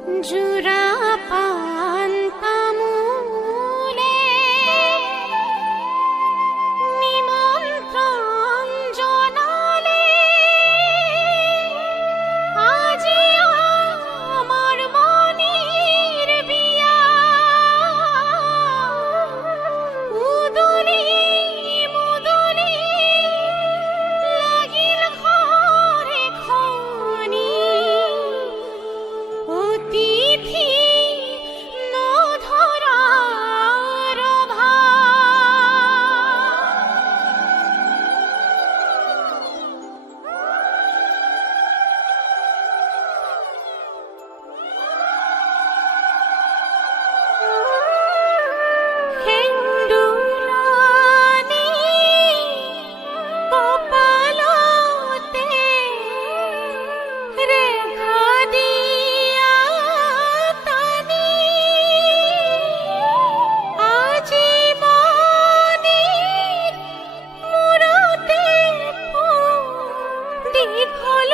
জোড়া পান তামুলে নিমন্ত্রণ জনালে আজি আমার মনির বিয়া উদুলি মুদুলি লাগিল ঘরে খনি অতিথি নধরার হেন্দুলানি কপালতে রেখা দিয়া তানি আজি মনির মুরতে দীঘল